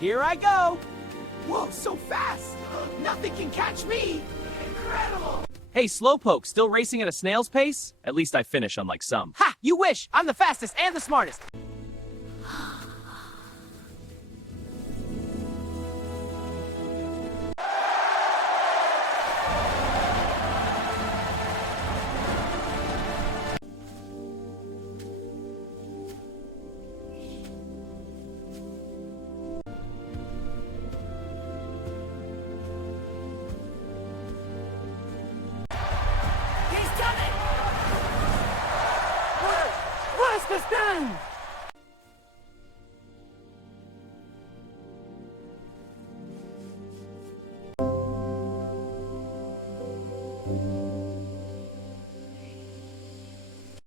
Here I go! Whoa, so fast! Nothing can catch me! Incredible! Hey, Slowpoke, still racing at a snail's pace? At least I finish, unlike some. Ha! You wish! I'm the fastest and the smartest! He's done it! What's this done?